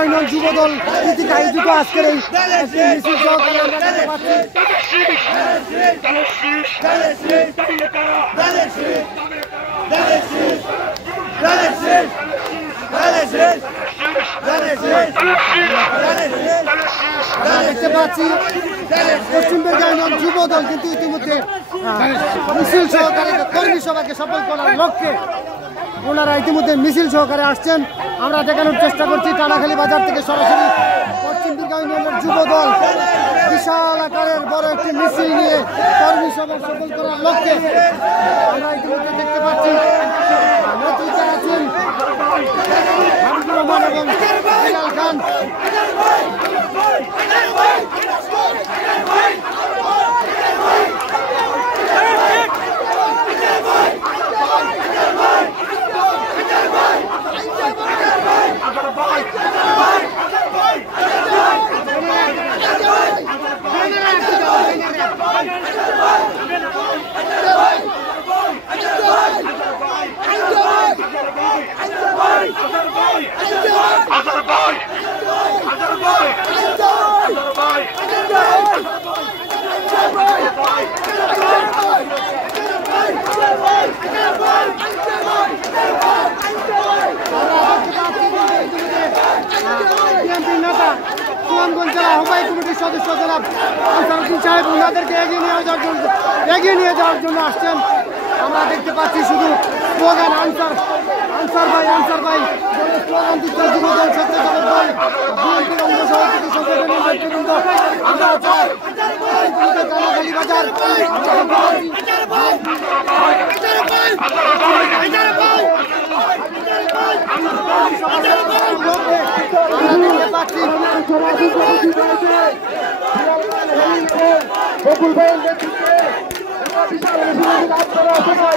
Union Jubodal কর্তৃক আয়োজিত আজকের এই মিছিল সহকারে আমরা দেখতে পাচ্ছি দেখতে পাচ্ছি পশ্চিম ইউনিয়ন যুবদল কিন্তু ইতিমধ্যে মিছিল সহকারে কর্মী সভাকে সফল করার লক্ষ্যে ওনারা ইতিমধ্যে মিছিল সহকারে আসছেন। আমরা দেখানোর চেষ্টা করছি টানাখালী বাজার থেকে সরাসরি পশ্চিম ইউনিয়নের যুবদল বিশাল আকারের বড় একটি মিছিল নিয়ে কর্মী সভা সফল করার লক্ষ্যে আমরা ইতিমধ্যে দেখতে পাচ্ছি নেতৃত্বে আছেন হাবিবুর রহমান এবং বিলাল খান। সুনামগঞ্জ জেলা আহ্বায়ক কমিটির সদস্য জনাব আনসারউদ্দিন সাহেব ওনাদেরকে এগিয়ে নিয়ে যাওয়ার জন্য আসছেন। আমরা দেখতে পাচ্ছি শুধু স্লোগান আনসার ভাই স্লোগান দিচ্ছে যুবদল স্বেচ্ছাসেবক দল বিএনপির অঙ্গ সভাপতি সংগঠনের নেতৃবৃন্দ। আমরা টানাখালী বাজার বকুল ভাইয়ের নেতৃত্বে আপনারা সবাই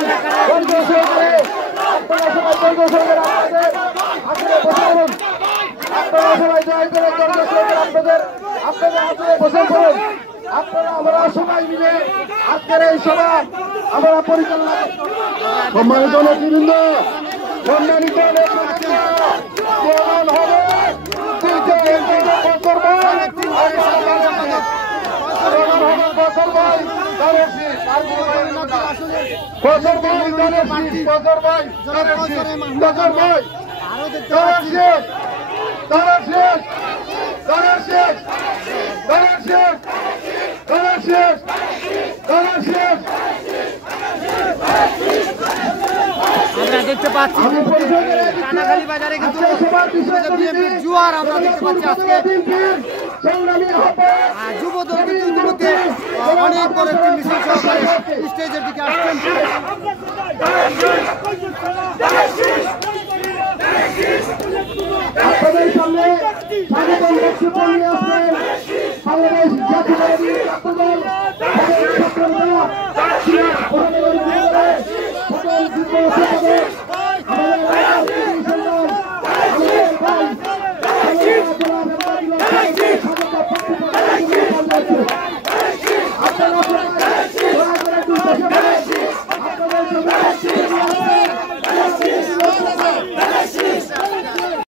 আমরা সবাই মিলে আজকের এই সভা আমরা পরিচালনা সম্মানিত নেতৃবৃন্দ সম্মানিত আমরা দেখতে পাচ্ছি টানাখালী বাজারে কিন্তু বিএনপির জোয়ার আমরা দেখতে পাচ্ছি আজকে যুবদল কিন্তু ইতিমধ্যে অনেক বড় একটি মিছিল সহকারে স্টেজের দিকে আসছেন। আপনাদের সামনে স্বাগতম বক্তব্য নিয়ে আসছেন বাংলাদেশ জাতীয়তাবাদী ছাত্রদল